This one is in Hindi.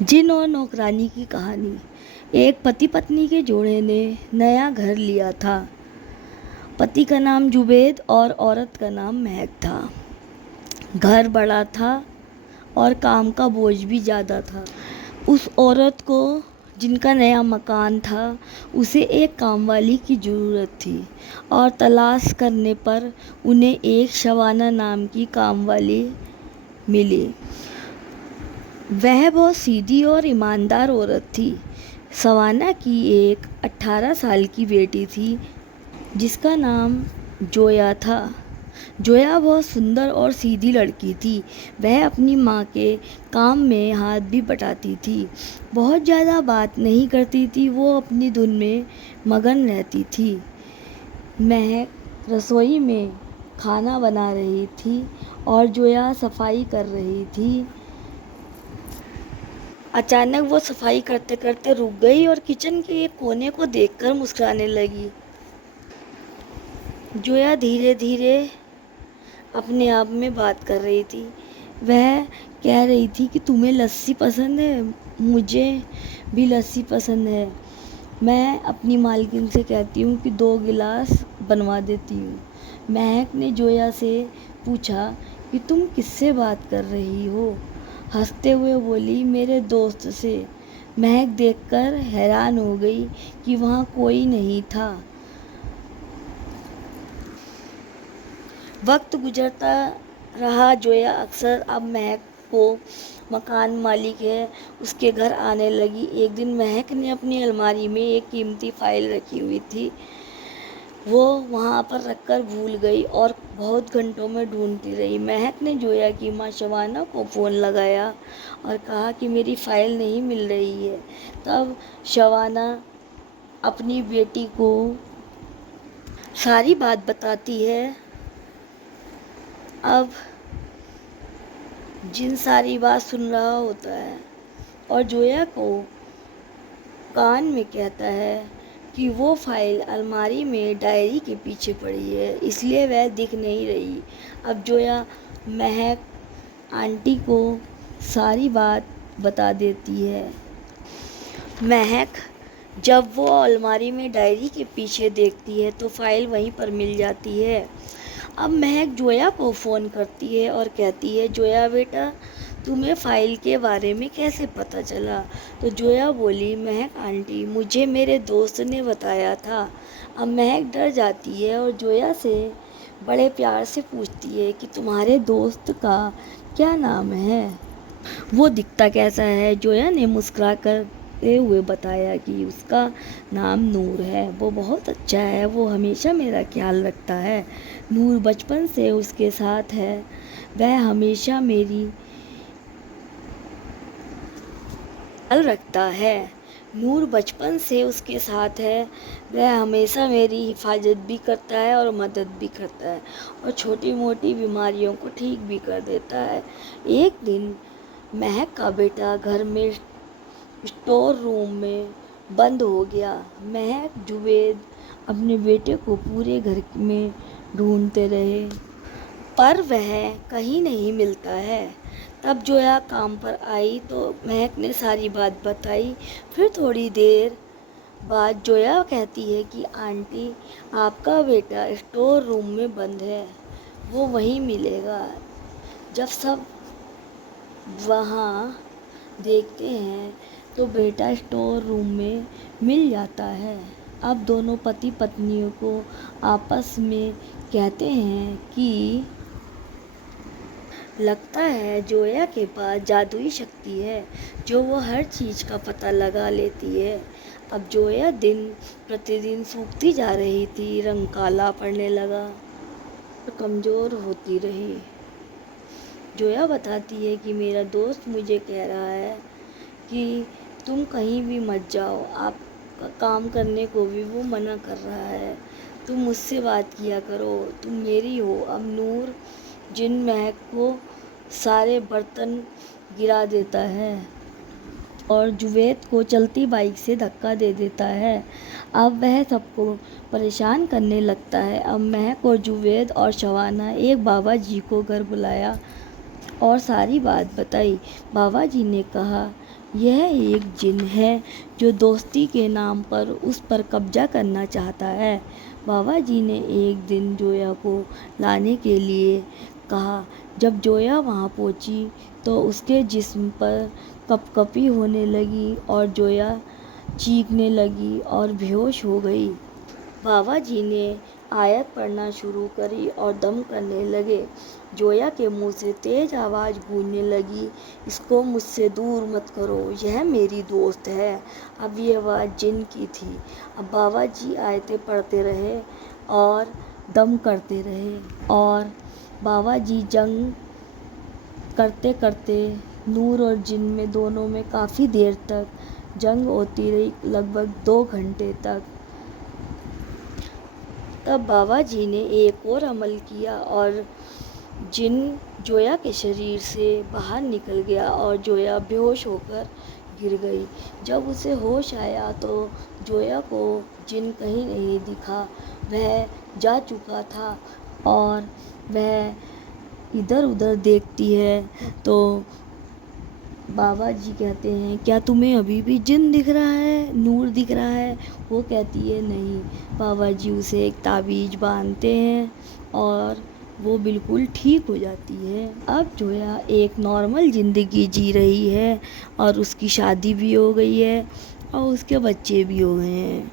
जिन और नौकरानी की कहानी। एक पति पत्नी के जोड़े ने नया घर लिया था। पति का नाम जुबेद और औरत का नाम महक था। घर बड़ा था और काम का बोझ भी ज़्यादा था। उस औरत को, जिनका नया मकान था, उसे एक कामवाली की ज़रूरत थी और तलाश करने पर उन्हें एक शबाना नाम की कामवाली मिली। वह बहुत सीधी और ईमानदार औरत थी। शबाना की एक 18 साल की बेटी थी जिसका नाम जोया था। जोया बहुत सुंदर और सीधी लड़की थी। वह अपनी माँ के काम में हाथ भी बटाती थी। बहुत ज़्यादा बात नहीं करती थी, वो अपनी धुन में मगन रहती थी। महक रसोई में खाना बना रही थी और जोया सफाई कर रही थी। अचानक वो सफाई करते करते रुक गई और किचन के एक कोने को देखकर मुस्कुराने लगी। जोया धीरे धीरे अपने आप में बात कर रही थी। वह कह रही थी कि तुम्हें लस्सी पसंद है, मुझे भी लस्सी पसंद है। मैं अपनी मालकिन से कहती हूँ कि 2 गिलास बनवा देती हूँ। महक ने जोया से पूछा कि तुम किससे बात कर रही हो? हंसते हुए बोली, मेरे दोस्त से। महक देखकर हैरान हो गई कि वहाँ कोई नहीं था। वक्त गुजरता रहा। जोया अक्सर अब महक को, मकान मालिक है, उसके घर आने लगी। एक दिन महक ने अपनी अलमारी में एक कीमती फाइल रखी हुई थी। वो वहाँ पर रखकर भूल गई और बहुत घंटों में ढूंढती रही। महक ने जोया की माँ शबाना को फ़ोन लगाया और कहा कि मेरी फ़ाइल नहीं मिल रही है। तब शबाना अपनी बेटी को सारी बात बताती है। अब जिन सारी बात सुन रहा होता है और जोया को कान में कहता है कि वो फाइल अलमारी में डायरी के पीछे पड़ी है, इसलिए वह दिख नहीं रही। अब जोया महक आंटी को सारी बात बता देती है। महक जब वो अलमारी में डायरी के पीछे देखती है तो फाइल वहीं पर मिल जाती है। अब महक जोया को फ़ोन करती है और कहती है, जोया बेटा, तुम्हें फ़ाइल के बारे में कैसे पता चला? तो जोया बोली, महक आंटी, मुझे मेरे दोस्त ने बताया था। अब महक डर जाती है और जोया से बड़े प्यार से पूछती है कि तुम्हारे दोस्त का क्या नाम है, वो दिखता कैसा है? जोया ने मुस्कुरा करते हुए बताया कि उसका नाम नूर है, वो बहुत अच्छा है, वो हमेशा मेरा ख्याल रखता है। नूर बचपन से उसके साथ है, वह हमेशा मेरी ख्याल रखता है। नूर बचपन से उसके साथ है, वह हमेशा मेरी हिफाजत भी करता है और मदद भी करता है और छोटी मोटी बीमारियों को ठीक भी कर देता है। एक दिन महक का बेटा घर में स्टोर रूम में बंद हो गया। महक जुबेद अपने बेटे को पूरे घर में ढूंढते रहे पर वह कहीं नहीं मिलता है। तब जोया काम पर आई तो महक ने सारी बात बताई। फिर थोड़ी देर बाद जोया कहती है कि आंटी, आपका बेटा स्टोर रूम में बंद है, वो वहीं मिलेगा। जब सब वहाँ देखते हैं तो बेटा स्टोर रूम में मिल जाता है। अब दोनों पति पत्नियों को आपस में कहते हैं कि लगता है जोया के पास जादुई शक्ति है जो वो हर चीज़ का पता लगा लेती है। अब जोया दिन प्रतिदिन सूखती जा रही थी, रंग काला पड़ने लगा और कमज़ोर होती रही। जोया बताती है कि मेरा दोस्त मुझे कह रहा है कि तुम कहीं भी मत जाओ, आप काम करने को भी वो मना कर रहा है, तुम मुझसे बात किया करो, तुम मेरी हो। अब नूर जिन महक को सारे बर्तन गिरा देता है और जुबेद को चलती बाइक से धक्का दे देता है। अब वह सबको परेशान करने लगता है। अब महक और जुबेद और शबाना एक बाबा जी को घर बुलाया और सारी बात बताई। बाबा जी ने कहा, यह एक जिन है जो दोस्ती के नाम पर उस पर कब्जा करना चाहता है। बाबा जी ने एक दिन जोया को लाने के लिए कहा। जब जोया वहाँ पहुँची तो उसके जिस्म पर कपकपी होने लगी और जोया चीखने लगी और बेहोश हो गई। बाबा जी ने आयत पढ़ना शुरू करी और दम करने लगे। जोया के मुंह से तेज आवाज़ गूंजने लगी, इसको मुझसे दूर मत करो, यह मेरी दोस्त है। अब ये आवाज़ जिन की थी। अब बाबा जी आयतें पढ़ते रहे और दम करते रहे और बाबा जी जंग करते करते नूर और जिन में दोनों में काफ़ी देर तक जंग होती रही, लगभग 2 घंटे तक। तब बाबा जी ने एक और अमल किया और जिन जोया के शरीर से बाहर निकल गया और जोया बेहोश होकर गिर गई। जब उसे होश आया तो जोया को जिन कहीं नहीं दिखा, वह जा चुका था और वह इधर उधर देखती है तो बाबा जी कहते हैं, क्या तुम्हें अभी भी जिन दिख रहा है, नूर दिख रहा है? वो कहती है नहीं। बाबा जी उसे एक ताबीज़ बांधते हैं और वो बिल्कुल ठीक हो जाती है। अब जोया एक नॉर्मल ज़िंदगी जी रही है और उसकी शादी भी हो गई है और उसके बच्चे भी हो गए हैं।